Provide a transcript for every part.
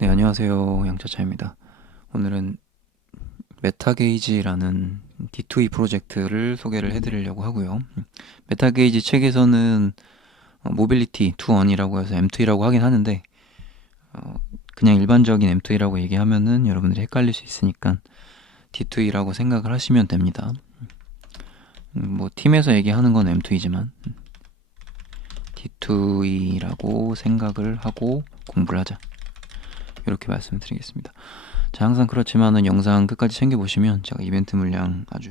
네, 안녕하세요. 양차차입니다. 오늘은 메타게이지라는 D2E 프로젝트를 소개를 해드리려고 하고요. 메타게이지 책에서는 모빌리티 2on이라고 해서 M2E라고 하긴 하는데 그냥 일반적인 M2E라고 얘기하면은 여러분들이 헷갈릴 수 있으니까 D2E라고 생각을 하시면 됩니다. 뭐 팀에서 얘기하는 건 M2E지만 D2E라고 생각을 하고 공부를 하자. 이렇게 말씀드리겠습니다. 자, 항상 그렇지만은 영상 끝까지 챙겨보시면 제가 이벤트 물량 아주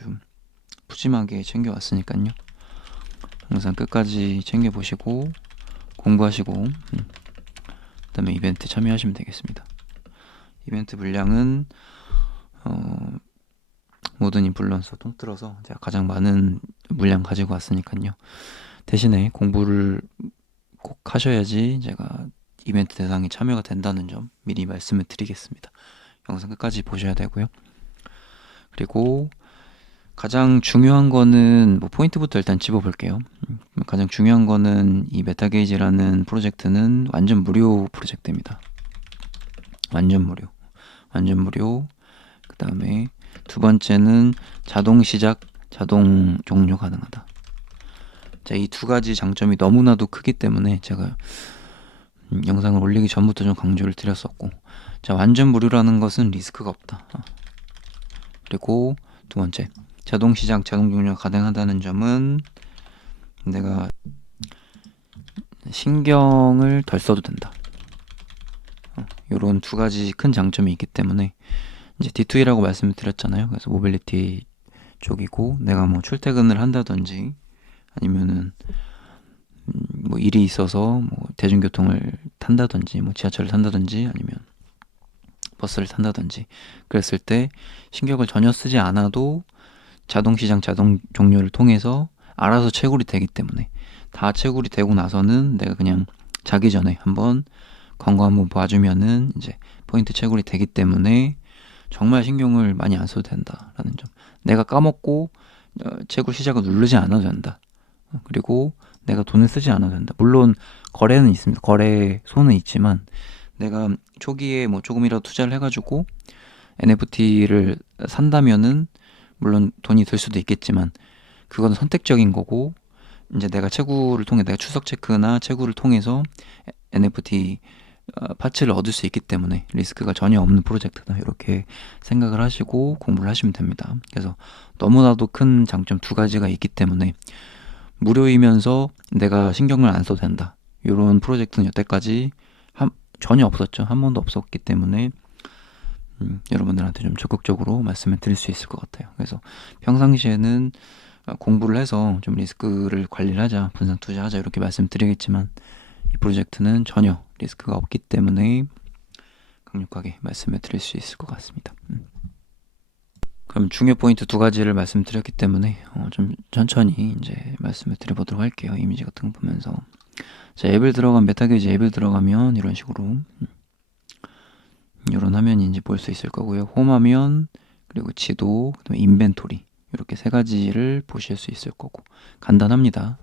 푸짐하게 챙겨왔으니까요. 영상 끝까지 챙겨보시고 공부하시고 그다음에 이벤트 참여하시면 되겠습니다. 이벤트 물량은 모든 인플루언서 통틀어서 제가 가장 많은 물량 가지고 왔으니까요. 대신에 공부를 꼭 하셔야지 제가 이벤트 대상에 참여가 된다는 점 미리 말씀을 드리겠습니다. 영상 끝까지 보셔야 되고요. 그리고 가장 중요한 거는 뭐 포인트부터 일단 집어볼게요. 가장 중요한 거는 이 메타게이지라는 프로젝트는 완전 무료 프로젝트입니다. 완전 무료. 완전 무료. 그 다음에 두 번째는 자동 시작, 자동 종료 가능하다. 자, 이 두 가지 장점이 너무나도 크기 때문에 제가 영상을 올리기 전부터 좀 강조를 드렸었고, 자, 완전 무료라는 것은 리스크가 없다. 그리고 두 번째, 자동 시작, 자동 종료가 가능하다는 점은 내가 신경을 덜 써도 된다. 이런 두 가지 큰 장점이 있기 때문에 이제 D2E라고 말씀을 드렸잖아요. 그래서 모빌리티 쪽이고 내가 뭐 출퇴근을 한다든지 아니면은 뭐 일이 있어서 뭐 대중교통을 탄다든지 뭐 지하철을 탄다든지 아니면 버스를 탄다든지 그랬을 때 신경을 전혀 쓰지 않아도 자동 시장, 자동 종료를 통해서 알아서 채굴이 되기 때문에 다 채굴이 되고 나서는 내가 그냥 자기 전에 한번 광고 한번 봐주면은 이제 포인트 채굴이 되기 때문에 정말 신경을 많이 안 써도 된다라는 점. 내가 까먹고 채굴 시작을 누르지 않아도 된다. 그리고 내가 돈을 쓰지 않아도 된다. 물론 거래는 있습니다. 거래소는 있지만 내가 초기에 뭐 조금이라도 투자를 해가지고 NFT를 산다면은 물론 돈이 들 수도 있겠지만 그건 선택적인 거고 이제 내가 채굴을 통해 내가 추석 체크나 채굴을 통해서 NFT 파츠를 얻을 수 있기 때문에 리스크가 전혀 없는 프로젝트다 이렇게 생각을 하시고 공부를 하시면 됩니다. 그래서 너무나도 큰 장점 두 가지가 있기 때문에 무료이면서 내가 신경을 안 써도 된다. 이런 프로젝트는 여태까지 전혀 없었죠. 한 번도 없었기 때문에 여러분들한테 좀 적극적으로 말씀을 드릴 수 있을 것 같아요. 그래서 평상시에는 공부를 해서 좀 리스크를 관리를 하자, 분산 투자하자 이렇게 말씀드리겠지만 이 프로젝트는 전혀 리스크가 없기 때문에 강력하게 말씀을 드릴 수 있을 것 같습니다. 그럼 중요 포인트 두 가지를 말씀드렸기 때문에 좀 천천히 이제 말씀을 드려보도록 할게요. 이미지 같은 거 보면서 자, 앱을 들어간 메타게이지 앱을 들어가면 이런 식으로 이런 화면이 이제 볼 수 있을 거고요. 홈 화면 그리고 지도 그다음에 인벤토리 이렇게 세 가지를 보실 수 있을 거고 간단합니다.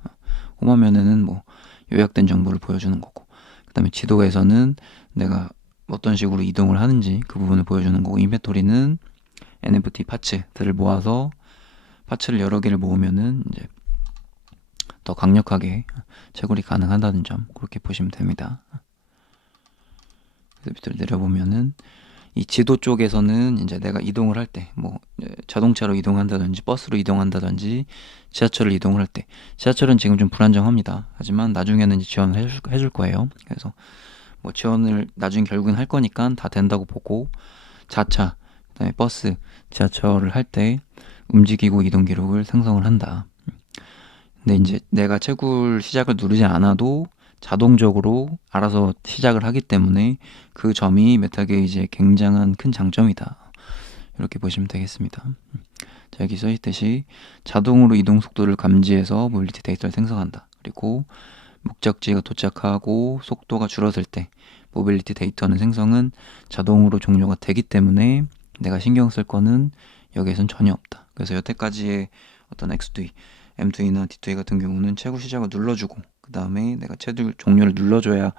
홈 화면에는 뭐 요약된 정보를 보여주는 거고 그다음에 지도에서는 내가 어떤 식으로 이동을 하는지 그 부분을 보여주는 거고 인벤토리는 NFT 파츠들을 모아서 파츠를 여러 개를 모으면은 이제 더 강력하게 채굴이 가능하다는 점 그렇게 보시면 됩니다. 그래서 밑으로 내려보면은 이 지도 쪽에서는 이제 내가 이동을 할 때 뭐 자동차로 이동한다든지 버스로 이동한다든지 지하철을 이동을 할 때 지하철은 지금 좀 불안정합니다. 하지만 나중에는 이제 지원을 해줄 거예요. 그래서 뭐 지원을 나중에 결국엔 할 거니까 다 된다고 보고 자차 그다음에 버스 지하철을 할 때 움직이고 이동 기록을 생성을 한다. 근데 이제 내가 채굴 시작을 누르지 않아도 자동적으로 알아서 시작을 하기 때문에 그 점이 메타게이지의 굉장한 큰 장점이다. 이렇게 보시면 되겠습니다. 자, 여기 써있듯이 자동으로 이동 속도를 감지해서 모빌리티 데이터를 생성한다. 그리고 목적지가 도착하고 속도가 줄어들 때 모빌리티 데이터는 생성은 자동으로 종료가 되기 때문에 내가 신경 쓸 거는 여기에선 전혀 없다. 그래서 여태까지의 어떤 X2E, M2E나 D2E 같은 경우는 채굴 시작을 눌러주고 그 다음에 내가 채굴 종료를 눌러줘야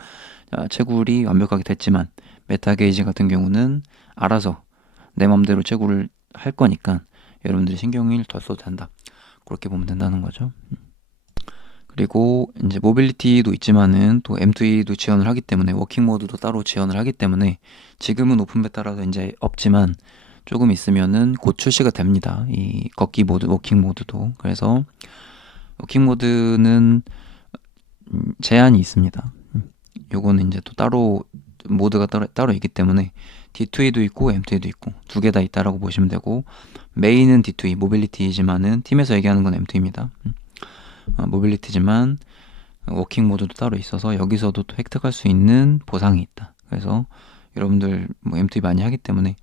채굴이 완벽하게 됐지만, 메타 게이지 같은 경우는 알아서 내 맘대로 채굴을 할 거니까 여러분들이 신경을 더 써도 된다. 그렇게 보면 된다는 거죠. 그리고 이제 모빌리티도 있지만은 또 M2E도 지원을 하기 때문에, 워킹 모드도 따로 지원을 하기 때문에, 지금은 오픈 베타라서 이제 없지만 조금 있으면은 곧 출시가 됩니다. 이 걷기 모드, 워킹 모드도. 그래서 워킹 모드는 제한이 있습니다. 요거는 이제 또 따로 모드가 따로 있기 때문에 D2E도 있고 M2E도 있고 두 개 다 있다라고 보시면 되고, 메인은 D2E 모빌리티지만은 팀에서 얘기하는 건 M2E입니다. 모빌리티지만 워킹 모드도 따로 있어서 여기서도 또 획득할 수 있는 보상이 있다. 그래서 여러분들 뭐 M2E 많이 하기 때문에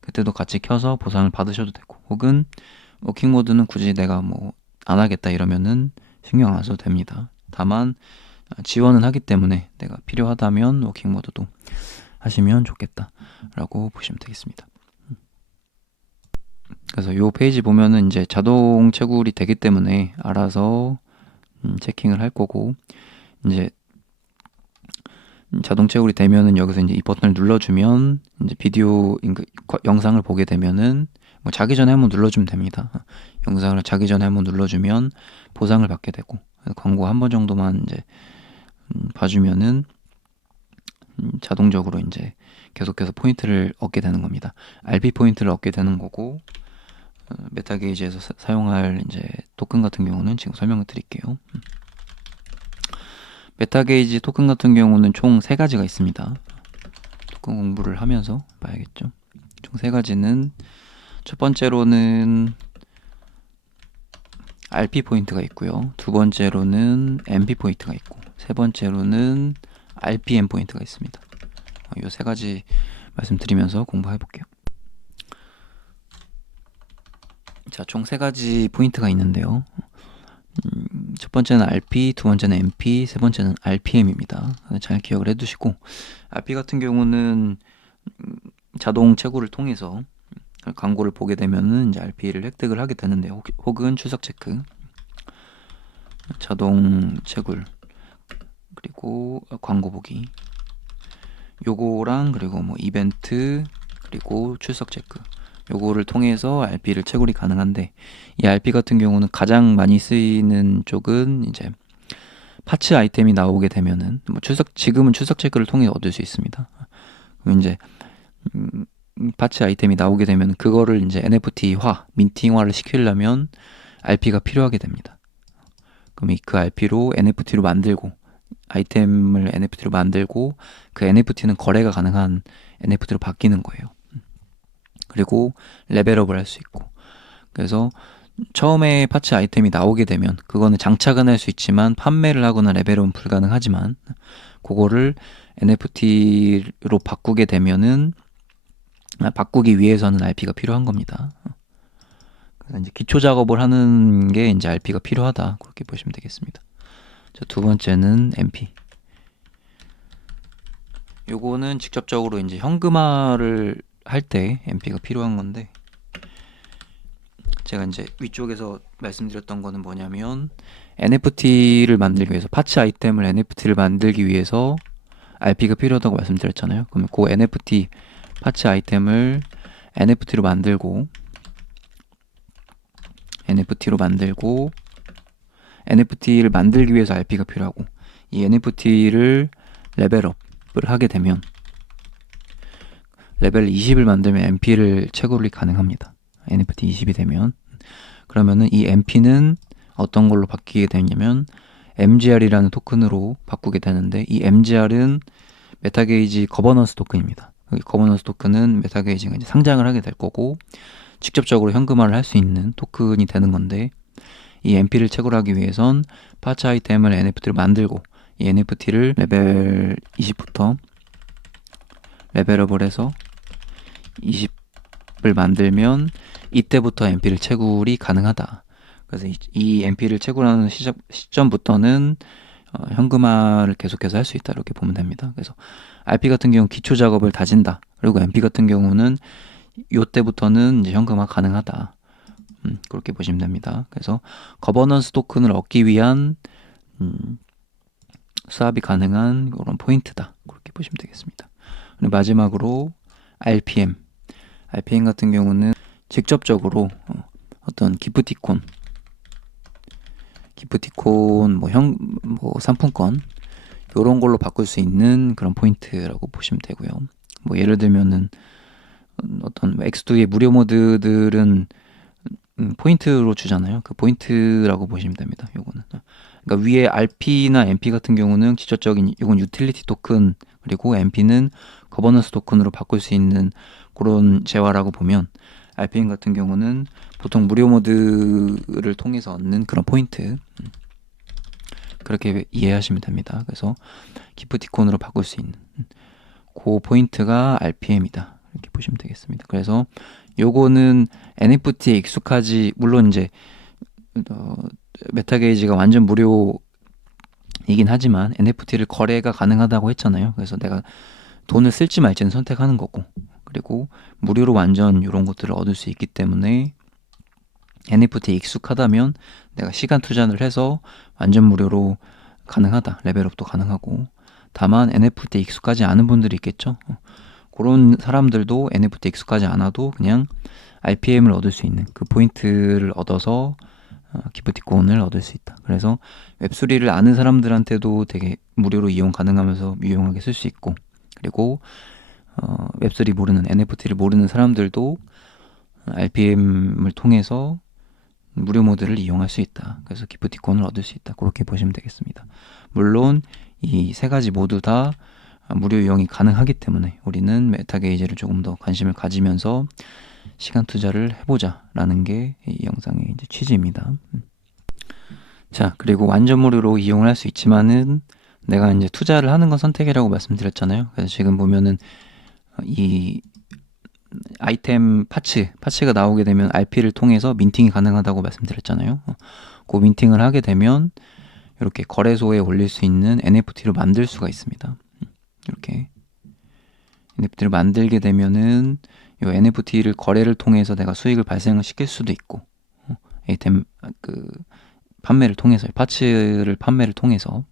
그때도 같이 켜서 보상을 받으셔도 되고, 혹은 워킹 모드는 굳이 내가 뭐 안 하겠다 이러면은 신경 안 써도 됩니다. 다만 지원은 하기 때문에 내가 필요하다면 워킹 모드도 하시면 좋겠다 라고 보시면 되겠습니다. 그래서 요 페이지 보면은 이제 자동 채굴이 되기 때문에 알아서 체킹을 할 거고, 이제 자동 채굴이 되면은 여기서 이제 이 버튼을 눌러주면 이제 비디오 영상을 보게 되면은 뭐 자기 전에 한번 눌러주면 됩니다. 영상을 자기 전에 한번 눌러주면 보상을 받게 되고, 광고 한 번 정도만 이제 봐주면은 자동적으로 이제 계속해서 포인트를 얻게 되는 겁니다. RP 포인트를 얻게 되는 거고, 메타게이지에서 사용할 이제 토큰 같은 경우는 지금 설명을 드릴게요. 메타게이지 토큰 같은 경우는 총 3가지가 있습니다. 토큰 공부를 하면서 봐야겠죠. 총 3가지는, 첫 번째로는 RP 포인트가 있고요. 두 번째로는 MP 포인트가 있고, 세 번째로는 RPM 포인트가 있습니다. 이 3가지 말씀드리면서 공부해 볼게요. 자, 총 3가지 포인트가 있는데요. 첫 번째는 RP, 두 번째는 MP, 세 번째는 RPM입니다. 잘 기억을 해두시고, RP 같은 경우는 자동 채굴을 통해서 광고를 보게 되면은 이제 RP를 획득을 하게 되는데요. 혹은 출석 체크, 자동 채굴, 그리고 광고 보기, 요거랑 그리고 뭐 이벤트, 그리고 출석 체크, 요거를 통해서 RP를 채굴이 가능한데, 이 RP 같은 경우는 가장 많이 쓰이는 쪽은 이제 파츠 아이템이 나오게 되면은 뭐 지금은 출석 체크를 통해 얻을 수 있습니다. 그럼 이제 파츠 아이템이 나오게 되면 그거를 이제 NFT화, 민팅화를 시키려면 RP가 필요하게 됩니다. 그럼 그 RP로 NFT로 만들고, 아이템을 NFT로 만들고, 그 NFT는 거래가 가능한 NFT로 바뀌는 거예요. 그리고 레벨업을 할 수 있고, 그래서 처음에 파츠 아이템이 나오게 되면 그거는 장착은 할 수 있지만 판매를 하거나 레벨업은 불가능하지만, 그거를 NFT로 바꾸게 되면은, 바꾸기 위해서는 RP가 필요한 겁니다. 그래서 이제 기초 작업을 하는 게 이제 RP가 필요하다, 그렇게 보시면 되겠습니다. 자, 두 번째는 MP. 요거는 직접적으로 이제 현금화를 할 때 MP가 필요한 건데, 제가 이제 위쪽에서 말씀드렸던 거는 뭐냐면, NFT를 만들기 위해서, 파츠 아이템을 NFT를 만들기 위해서 RP가 필요하다고 말씀드렸잖아요. 그러면 그 NFT 파츠 아이템을 NFT로 만들고, NFT를 만들기 위해서 RP가 필요하고, 이 NFT를 레벨업을 하게 되면, 레벨 20을 만들면 MP를 채굴이 가능합니다. NFT 20이 되면. 그러면은 이 MP는 어떤 걸로 바뀌게 되냐면 MGR이라는 토큰으로 바꾸게 되는데, 이 MGR은 메타게이지 거버넌스 토큰입니다. 거버넌스 토큰은 메타게이지가 이제 상장을 하게 될 거고, 직접적으로 현금화를 할 수 있는 토큰이 되는 건데, 이 MP를 채굴하기 위해선 파츠 아이템을 NFT로 만들고, 이 NFT를 레벨 20부터 레벨업을 해서 20을 만들면 이때부터 MP를 채굴이 가능하다. 그래서 이 MP를 채굴하는 시점부터는 현금화를 계속해서 할 수 있다, 이렇게 보면 됩니다. 그래서 RP 같은 경우 기초 작업을 다진다. 그리고 MP 같은 경우는 이때부터는 이제 현금화 가능하다. 그렇게 보시면 됩니다. 그래서 거버넌스 토큰을 얻기 위한 수압이 가능한 그런 포인트다. 그렇게 보시면 되겠습니다. 그리고 마지막으로 RPM. RPM 같은 경우는 직접적으로 어떤 기프티콘 뭐 상품권 이런 걸로 바꿀 수 있는 그런 포인트라고 보시면 되고요. 뭐 예를 들면은 어떤 X2의 무료 모드들은 포인트로 주잖아요. 그 포인트라고 보시면 됩니다. 요거는. 그러니까 위에 RP나 MP 같은 경우는 직접적인 이건 유틸리티 토큰, 그리고 MP는 거버넌스 토큰으로 바꿀 수 있는 그런 재화라고 보면, RPM 같은 경우는 보통 무료 모드를 통해서 얻는 그런 포인트, 그렇게 이해하시면 됩니다. 그래서 기프티콘으로 바꿀 수 있는 그 포인트가 RPM이다. 이렇게 보시면 되겠습니다. 그래서 요거는 NFT에 익숙하지, 물론 이제 메타게이지가 완전 무료이긴 하지만 NFT를 거래가 가능하다고 했잖아요. 그래서 내가 돈을 쓸지 말지는 선택하는 거고, 그리고 무료로 완전 이런 것들을 얻을 수 있기 때문에 NFT에 익숙하다면 내가 시간 투자를 해서 완전 무료로 가능하다. 레벨업도 가능하고. 다만 NFT에 익숙하지 않은 분들이 있겠죠. 그런 사람들도 NFT에 익숙하지 않아도 그냥 RPM을 얻을 수 있는 그 포인트를 얻어서 기프티콘을 얻을 수 있다. 그래서 웹3를 아는 사람들한테도 되게 무료로 이용 가능하면서 유용하게 쓸 수 있고, 그리고 웹3 모르는, NFT를 모르는 사람들도 RPM을 통해서 무료 모드를 이용할 수 있다. 그래서 기프티콘을 얻을 수 있다. 그렇게 보시면 되겠습니다. 물론 이 세 가지 모두 다 무료 이용이 가능하기 때문에 우리는 메타게이지를 조금 더 관심을 가지면서 시간 투자를 해보자라는 게 이 영상의 이제 취지입니다. 자, 그리고 완전 무료로 이용을 할 수 있지만은 내가 이제 투자를 하는 건 선택이라고 말씀드렸잖아요. 그래서 지금 보면은 이 아이템 파츠가 나오게 되면 RP를 통해서 민팅이 가능하다고 말씀드렸잖아요. 그 민팅을 하게 되면 이렇게 거래소에 올릴 수 있는 NFT로 만들 수가 있습니다. 이렇게 NFT를 만들게 되면은 이 NFT를 거래를 통해서 내가 수익을 발생을 시킬 수도 있고, 아이템 그 판매를 통해서, 파츠를 판매를 통해서,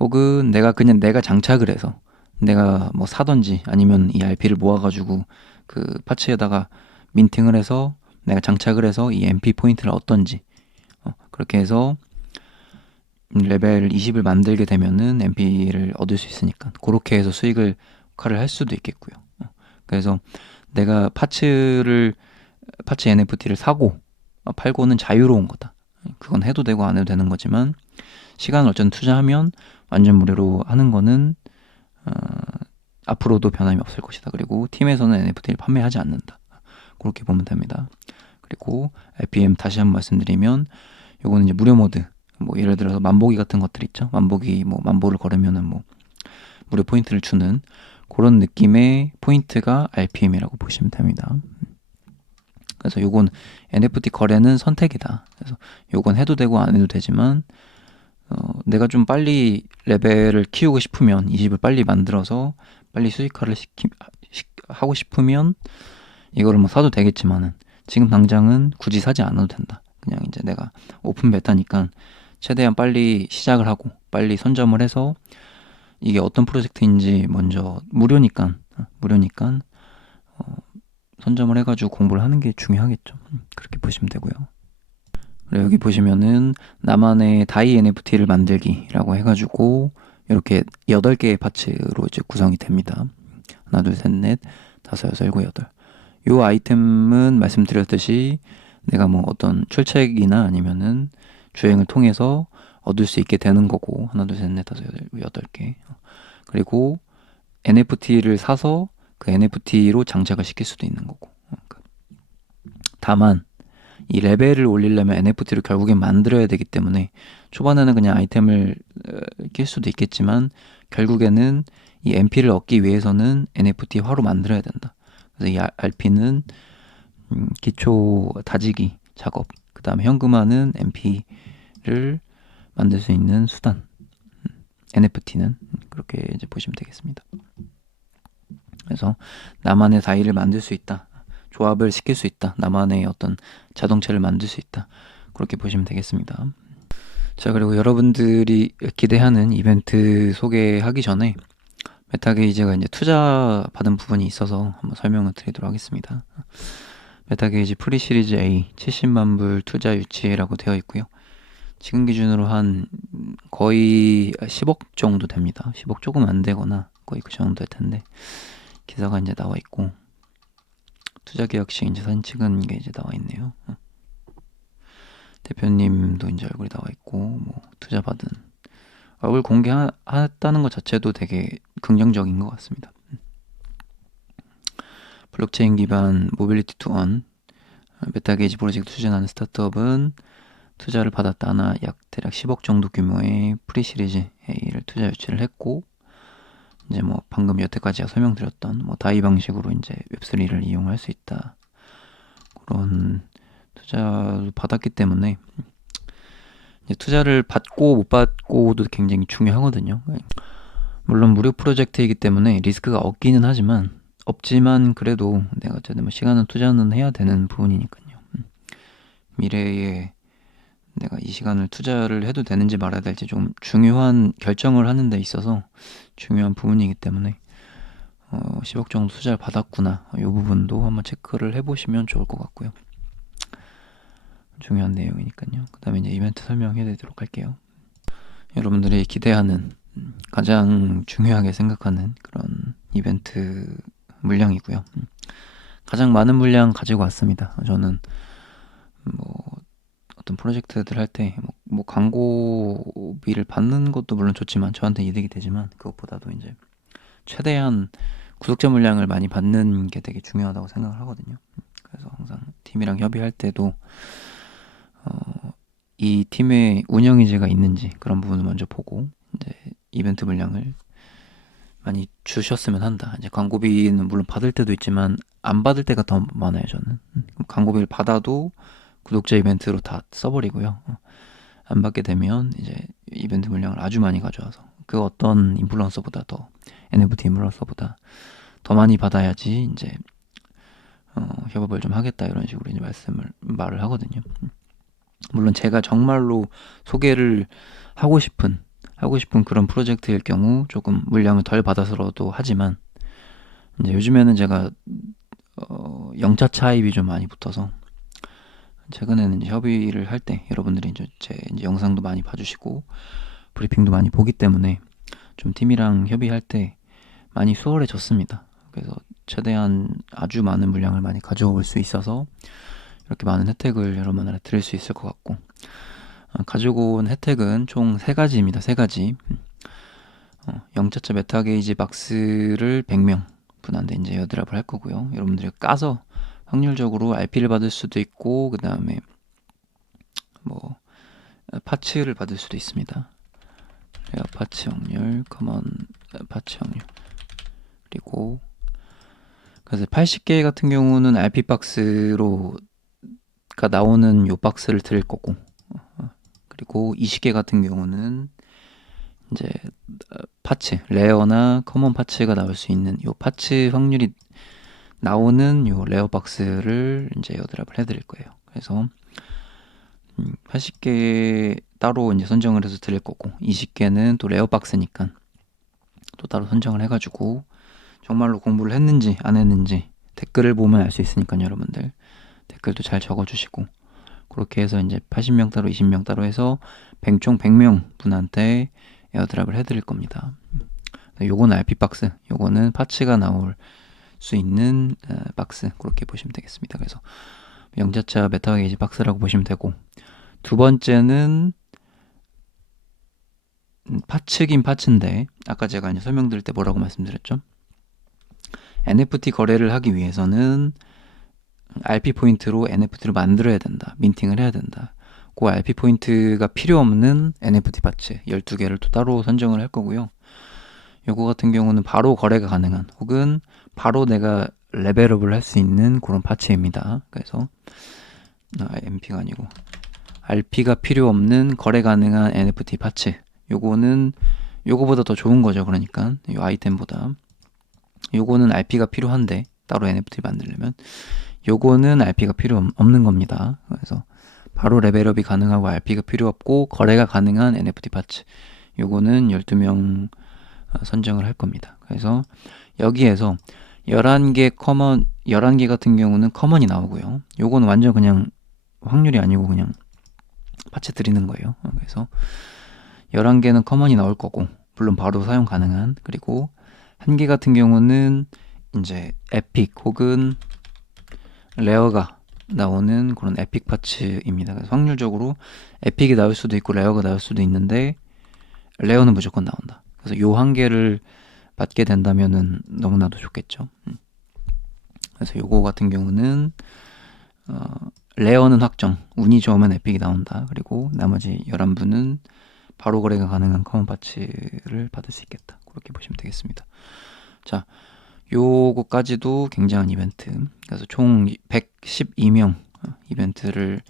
혹은 내가 장착을 해서 내가 뭐 사던지, 아니면 이 RP를 모아가지고 그 파츠에다가 민팅을 해서 내가 장착을 해서 이 MP 포인트를 얻던지, 그렇게 해서 레벨 20을 만들게 되면은 MP를 얻을 수 있으니까 그렇게 해서 수익을 할 수도 있겠고요. 그래서 내가 파츠 NFT를 사고 팔고는 자유로운 거다. 그건 해도 되고 안 해도 되는 거지만 시간을 어쨌든 투자하면 완전 무료로 하는 거는 앞으로도 변함이 없을 것이다. 그리고 팀에서는 NFT를 판매하지 않는다. 그렇게 보면 됩니다. 그리고 RPM 다시 한번 말씀드리면 요거는 이제 무료 모드, 뭐 예를 들어서 만보기 같은 것들 있죠. 만보기 뭐 만보를 걸으면은 뭐 무료 포인트를 주는 그런 느낌의 포인트가 RPM이라고 보시면 됩니다. 그래서 요건 NFT 거래는 선택이다. 그래서 요건 해도 되고 안 해도 되지만 내가 좀 빨리 레벨을 키우고 싶으면 20을 빨리 만들어서 빨리 수익화를 하고 싶으면 이거를 뭐 사도 되겠지만은 지금 당장은 굳이 사지 않아도 된다. 그냥 이제 내가 오픈 베타니까 최대한 빨리 시작을 하고 빨리 선점을 해서 이게 어떤 프로젝트인지 먼저 무료니까 선점을 해가지고 공부를 하는 게 중요하겠죠. 그렇게 보시면 되고요. 그리고 여기 보시면은 나만의 다이 NFT를 만들기라고 해가지고 이렇게 8개의 파츠로 이제 구성이 됩니다. 하나, 둘, 셋, 넷, 다섯, 여섯, 일곱, 여덟. 요 아이템은 말씀드렸듯이 내가 뭐 어떤 출첵이나 아니면은 주행을 통해서 얻을 수 있게 되는 거고, 하나, 둘, 셋, 넷, 다섯, 여덟 개. 그리고 NFT를 사서 그 NFT로 장착을 시킬 수도 있는 거고. 다만 이 레벨을 올리려면 NFT를 결국엔 만들어야 되기 때문에 초반에는 그냥 아이템을 낄 수도 있겠지만 결국에는 이 MP를 얻기 위해서는 NFT화로 만들어야 된다. 그래서 이 RP는 기초 다지기 작업, 그 다음에 현금화는 MP를 만들 수 있는 수단, NFT는 그렇게 이제 보시면 되겠습니다. 그래서 나만의 다이를 만들 수 있다, 조합을 시킬 수 있다, 나만의 어떤 자동차를 만들 수 있다, 그렇게 보시면 되겠습니다. 자, 그리고 여러분들이 기대하는 이벤트 소개하기 전에 메타게이지가 이제 투자 받은 부분이 있어서 한번 설명을 드리도록 하겠습니다. 메타게이지 프리 시리즈 A 70만 불 투자 유치라고 되어 있고요. 지금 기준으로 한 거의 10억 정도 됩니다. 10억 조금 안 되거나 거의 그 정도 될 텐데 기사가 이제 나와 있고 투자 계약식 이제 사진 찍은 게 이제 나와 있네요. 대표님도 이제 얼굴이 나와 있고 뭐 투자 받은 얼굴 공개했다는 것 자체도 되게 긍정적인 것 같습니다. 블록체인 기반 모빌리티 투원 메타게이지 프로젝트 추진하는 스타트업은 투자를 받았다나 약 대략 10억 정도 규모의 프리 시리즈 A를 투자 유치를 했고 이제 뭐 방금 여태까지 설명드렸던 뭐 다이 방식으로 이제 웹3를 이용할 수 있다 그런 투자를 받았기 때문에 이제 투자를 받고 못 받고도 굉장히 중요하거든요. 물론 무료 프로젝트이기 때문에 리스크가 없지만 그래도 내가 어쨌든 뭐 시간은 투자는 해야 되는 부분이니까요. 미래에 내가 이 시간을 투자를 해도 되는지 말아야 될지 좀 중요한 결정을 하는 데 있어서 중요한 부분이기 때문에 10억 정도 투자를 받았구나 이 부분도 한번 체크를 해보시면 좋을 것 같고요. 중요한 내용이니까요. 그 다음에 이제 이벤트 설명해 드리도록 할게요. 여러분들이 기대하는 가장 중요하게 생각하는 그런 이벤트 물량이고요. 가장 많은 물량 가지고 왔습니다. 저는 뭐 어떤 프로젝트들 할 때 뭐 광고비를 받는 것도 물론 좋지만 저한테 이득이 되지만 그것보다도 이제 최대한 구독자 물량을 많이 받는 게 되게 중요하다고 생각을 하거든요. 그래서 항상 팀이랑 협의할 때도 이 팀의 운영 의지가 있는지 그런 부분을 먼저 보고 이제 이벤트 물량을 많이 주셨으면 한다. 이제 광고비는 물론 받을 때도 있지만 안 받을 때가 더 많아요. 저는 광고비를 받아도 구독자 이벤트로 다 써버리고요. 안 받게 되면 이제 이벤트 물량을 아주 많이 가져와서 그 어떤 인플루언서보다 더 NFT 인플루언서보다 더 많이 받아야지 이제 협업을 좀 하겠다 이런 식으로 이제 말을 하거든요. 물론 제가 정말로 소개를 하고 싶은 그런 프로젝트일 경우 조금 물량을 덜 받아서라도 하지만 이제 요즘에는 제가 영차 차입이 좀 많이 붙어서 최근에는 이제 협의를 할 때 여러분들이 이제 제 이제 영상도 많이 봐주시고 브리핑도 많이 보기 때문에 좀 팀이랑 협의할 때 많이 수월해졌습니다. 그래서 최대한 아주 많은 물량을 많이 가져올 수 있어서 이렇게 많은 혜택을 여러분한테 드릴 수 있을 것 같고 가지고 온 혜택은 총 3가지입니다. 3가지 0차차 메타게이지 박스를 100명 분한테 이제 에어드랍을 할 거고요. 여러분들이 까서 확률적으로 RP를 받을 수도 있고 그 다음에 뭐 파츠를 받을 수도 있습니다. 레어 파츠 확률, 커먼 파츠 확률 그리고 그래서 80개 같은 경우는 RP 박스로 나오는 요 박스를 드릴 거고 그리고 20개 같은 경우는 이제 파츠, 레어나 커먼 파츠가 나올 수 있는 요 파츠 확률이 나오는 요 레어 박스를 이제 에어드랍을 해드릴 거예요. 그래서 80개 따로 이제 선정을 해서 드릴 거고 20개는 또 레어 박스니까 또 따로 선정을 해가지고 정말로 공부를 했는지 안 했는지 댓글을 보면 알 수 있으니까요. 여러분들 댓글도 잘 적어주시고 그렇게 해서 이제 80명 따로 20명 따로 해서 총 100명 분한테 에어드랍을 해드릴 겁니다. 요거는 RP 박스, 요거는 파츠가 나올 수 있는 박스 그렇게 보시면 되겠습니다. 그래서 영자차 메타게이지 박스라고 보시면 되고 두 번째는 파츠긴 파츠인데 아까 제가 이제 설명드릴 때 뭐라고 말씀드렸죠? NFT 거래를 하기 위해서는 RP 포인트로 NFT를 만들어야 된다. 민팅을 해야 된다. 그 RP 포인트가 필요 없는 NFT 파츠 12개를 또 따로 선정을 할 거고요. 요거 같은 경우는 바로 거래가 가능한 혹은 바로 내가 레벨업을 할 수 있는 그런 파츠입니다. 그래서 MP가 아니고 RP가 필요 없는 거래 가능한 NFT 파츠 요거는 요거보다 더 좋은 거죠. 그러니까 요 아이템보다 요거는 RP가 필요한데 따로 NFT 만들려면 요거는 RP가 필요 없는 겁니다. 그래서 바로 레벨업이 가능하고 RP가 필요 없고 거래가 가능한 NFT 파츠. 요거는 12명 선정을 할 겁니다. 그래서 여기에서 11개 커먼, 11개 같은 경우는 커먼이 나오고요. 요거는 완전 그냥 확률이 아니고 그냥 파츠 드리는 거예요. 그래서 11개는 커먼이 나올 거고, 물론 바로 사용 가능한, 그리고 1개 같은 경우는 이제 에픽 혹은 레어가 나오는 그런 에픽 파츠입니다. 그래서 확률적으로 에픽이 나올 수도 있고 레어가 나올 수도 있는데 레어는 무조건 나온다. 그래서 요 1개를 받게 된다면은 너무나도 좋겠죠. 그래서 요거 같은 경우는 레어는 확정, 운이 좋으면 에픽이 나온다. 그리고 나머지 11분은 바로 거래가 가능한 커먼 파츠를 받을 수 있겠다. 그렇게 보시면 되겠습니다. 자, 요거까지도 굉장한 이벤트. 그래서 총 112명 이벤트를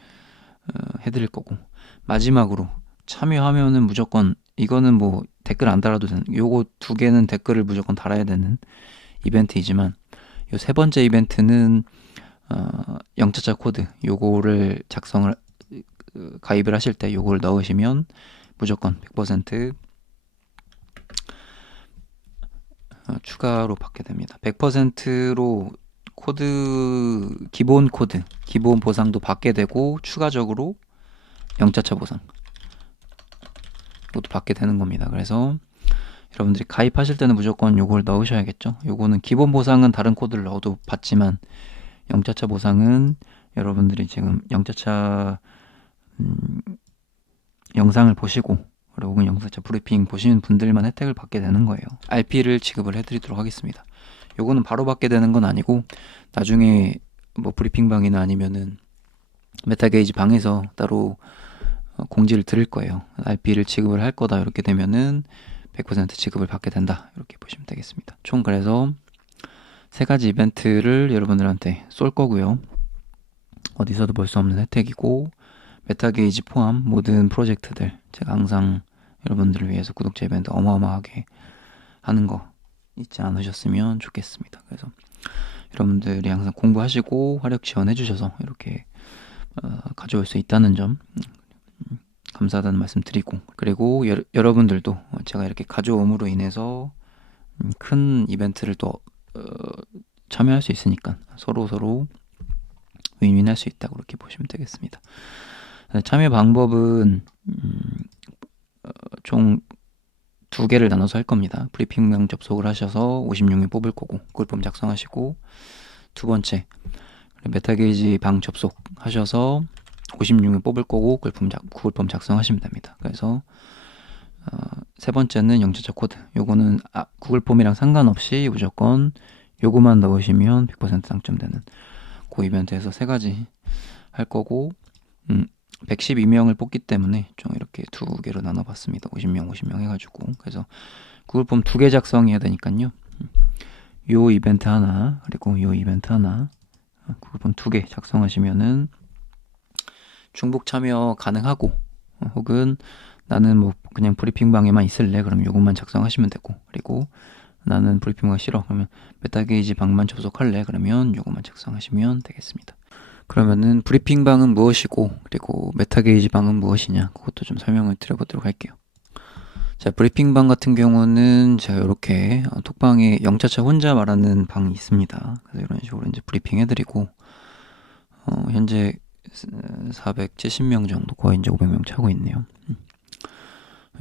해드릴 거고, 마지막으로 참여하면은 무조건, 이거는 뭐 댓글 안 달아도 되는, 요거 2개는 댓글을 무조건 달아야 되는 이벤트이지만, 요 3번째 이벤트는 영차차 코드, 요거를 가입을 하실 때 요걸 넣으시면 무조건 100% 추가로 받게 됩니다. 100%로 기본 보상도 받게 되고, 추가적으로 영차차 보상 이것도 받게 되는 겁니다. 그래서 여러분들이 가입하실 때는 무조건 요걸 넣으셔야겠죠. 요거는 기본 보상은 다른 코드를 넣어도 받지만, 영차차 보상은 여러분들이 지금 영차차 영상을 보시고, 그리고 혹은 영차차 브리핑 보시는 분들만 혜택을 받게 되는 거예요. RP를 지급을 해드리도록 하겠습니다. 요거는 바로 받게 되는 건 아니고, 나중에 뭐 브리핑방이나 아니면은 메타게이지 방에서 따로 공지를 드릴 거예요. RP를 지급을 할 거다 이렇게 되면은 100% 지급을 받게 된다 이렇게 보시면 되겠습니다. 총 그래서 3가지 이벤트를 여러분들한테 쏠 거고요. 어디서도 볼 수 없는 혜택이고, 메타게이지 포함 모든 프로젝트들 제가 항상 여러분들을 위해서 구독자 이벤트 어마어마하게 하는 거 잊지 않으셨으면 좋겠습니다. 그래서 여러분들이 항상 공부하시고 화력 지원해 주셔서 이렇게 가져올 수 있다는 점 감사하다는 말씀 드리고, 그리고 여러분들도 제가 이렇게 가져옴으로 인해서 큰 이벤트를 또 참여할 수 있으니까 서로 윈윈할 수 있다고 그렇게 보시면 되겠습니다. 참여 방법은 총 2개를 나눠서 할 겁니다. 브리핑방 접속을 하셔서 56명 뽑을 거고 구글폼 작성하시고, 2번째 메타게이지 방 접속하셔서 56명 뽑을 거고 구글폼 작성하시면 됩니다. 그래서 3번째는 영차차 코드, 요거는 구글폼이랑 상관없이 무조건 요거만 넣으시면 100% 당첨되는 그 이벤트에서 3가지 할 거고, 112명을 뽑기 때문에 좀 이렇게 2개로 나눠봤습니다. 50명 해가지고. 그래서 구글폼 2개 작성해야 되니까요. 요 이벤트 하나, 그리고 요 이벤트 하나, 구글폼 2개 작성하시면은 중복 참여 가능하고, 혹은 나는 뭐 그냥 브리핑방에만 있을래, 그럼 요것만 작성하시면 되고, 그리고 나는 브리핑방 싫어, 그러면 메타게이지 방만 접속할래, 그러면 요것만 작성하시면 되겠습니다. 그러면은 브리핑방은 무엇이고, 그리고 메타게이지 방은 무엇이냐, 그것도 좀 설명을 드려보도록 할게요. 자, 브리핑방 같은 경우는 제가 이렇게 톡방에 영차차 혼자 말하는 방이 있습니다. 그래서 이런 식으로 이제 브리핑 해드리고, 현재 470명 정도, 거의 이제 500명 차고 있네요.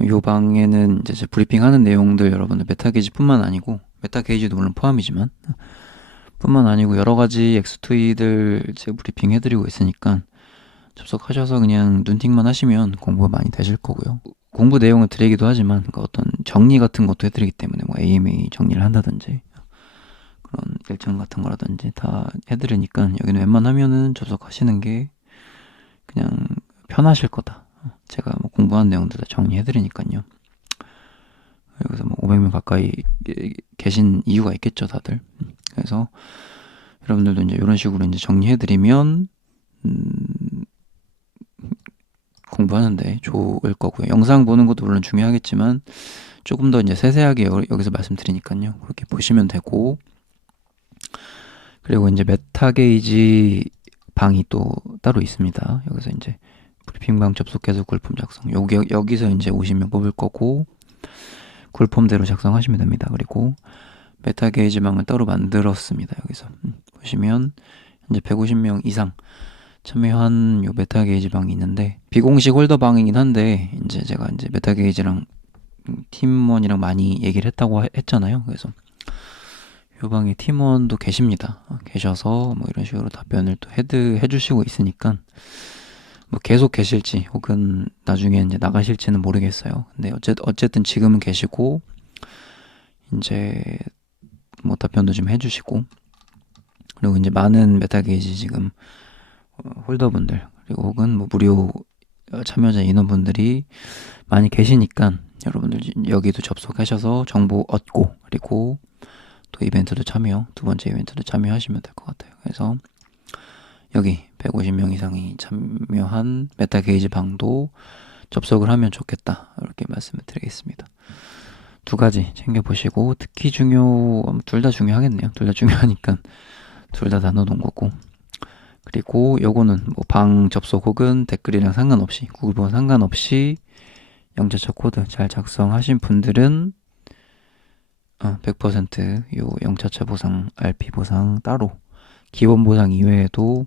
요 방에는 이제 제 브리핑 하는 내용들 여러분들 메타게이지뿐만 아니고, 메타게이지도 물론 포함이지만 뿐만 아니고 여러 가지 X2E들 제가 브리핑 해드리고 있으니까 접속하셔서 그냥 눈팅만 하시면 공부가 많이 되실 거고요. 공부 내용을 드리기도 하지만 어떤 정리 같은 것도 해드리기 때문에 뭐 AMA 정리를 한다든지 그런 일정 같은 거라든지 다 해드리니까 여기는 웬만하면은 접속하시는 게 그냥 편하실 거다. 제가 뭐 공부한 내용들 다 정리해드리니까요. 여기서 뭐 500명 가까이 계신 이유가 있겠죠, 다들. 그래서 여러분들도 이제 이런 식으로 이제 정리해드리면 공부하는데 좋을 거고요. 영상 보는 것도 물론 중요하겠지만 조금 더 이제 세세하게 여기서 말씀드리니까요. 그렇게 보시면 되고, 그리고 이제 메타게이지 방이 또 따로 있습니다. 여기서 이제 브리핑방 접속해서 굴폼 작성. 여기서 이제 50명 뽑을 거고 굴폼대로 작성하시면 됩니다. 그리고 메타 게이지방을 따로 만들었습니다. 여기서 보시면 이제 150명 이상 참여한 요 메타 게이지방이 있는데 비공식 홀더 방이긴 한데 이제 제가 이제 메타 게이지랑 팀원이랑 많이 얘기를 했다고 했잖아요. 그래서 요 방에 팀원도 계십니다. 계셔서 뭐 이런 식으로 답변을 또 해주시고 있으니까 뭐 계속 계실지 혹은 나중에 이제 나가실지는 모르겠어요. 근데 어쨌든 지금은 계시고 이제 뭐 답변도 좀 해주시고 그리고 이제 많은 메타 게이지 지금 홀더분들 그리고 혹은 뭐 무료 참여자 인원분들이 많이 계시니까 여러분들 여기도 접속하셔서 정보 얻고 그리고 또 이벤트도 두 번째 이벤트도 참여하시면 될 것 같아요. 그래서 여기 150명 이상이 참여한 메타 게이지 방도 접속을 하면 좋겠다 이렇게 말씀을 드리겠습니다. 두 가지 챙겨보시고 특히 둘 다 중요하겠네요. 둘 다 중요하니까 둘 다 넣어놓은 거고 그리고 요거는 뭐 방 접속 혹은 댓글이랑 상관없이 구글 보험 상관없이 영자차 코드 잘 작성하신 분들은 100%요 영차차 보상, RP 보상 따로 기본 보상 이외에도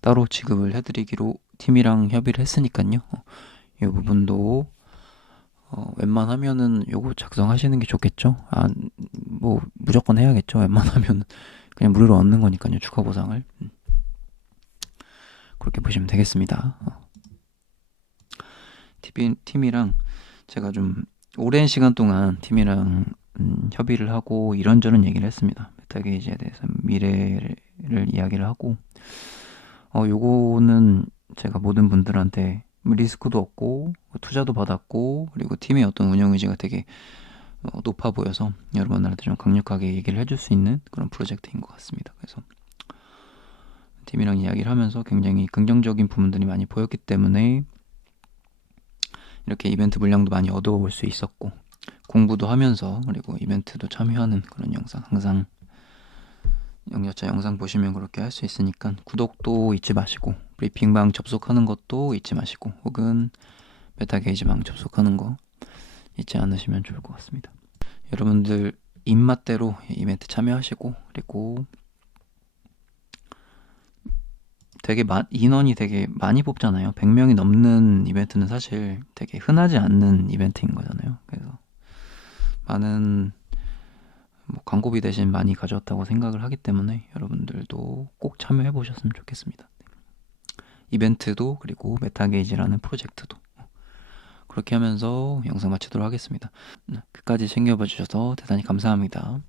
따로 지급을 해드리기로 팀이랑 협의를 했으니까요. 이 부분도 웬만하면은 요거 작성하시는 게 좋겠죠. 뭐 무조건 해야겠죠. 웬만하면 그냥 무료로 얻는 거니까요. 추가 보상을 그렇게 보시면 되겠습니다. 팀이랑 제가 좀 오랜 시간 동안 팀이랑 협의를 하고 이런저런 얘기를 했습니다. 메타게이지에 대해서 미래를 이야기를 하고 요거는 제가 모든 분들한테 리스크도 없고 투자도 받았고 그리고 팀의 어떤 운영 의지가 되게 높아 보여서 여러분들한테 좀 강력하게 얘기를 해줄 수 있는 그런 프로젝트인 것 같습니다. 그래서 팀이랑 이야기를 하면서 굉장히 긍정적인 부분들이 많이 보였기 때문에 이렇게 이벤트 물량도 많이 얻어올 수 있었고 공부도 하면서 그리고 이벤트도 참여하는 그런 영상 항상 영자차 영상 보시면 그렇게 할 수 있으니까 구독도 잊지 마시고 브리핑방 접속하는 것도 잊지 마시고 혹은 메타 게이지방 접속하는 거 잊지 않으시면 좋을 것 같습니다. 여러분들 입맛대로 이벤트 참여하시고 그리고 인원이 되게 많이 뽑잖아요. 100명이 넘는 이벤트는 사실 되게 흔하지 않는 이벤트인 거잖아요. 그래서 많은 광고비 대신 많이 가져왔다고 생각을 하기 때문에 여러분들도 꼭 참여해 보셨으면 좋겠습니다. 이벤트도 그리고 메타게이지라는 프로젝트도 그렇게 하면서 영상 마치도록 하겠습니다. 끝까지 챙겨봐 주셔서 대단히 감사합니다.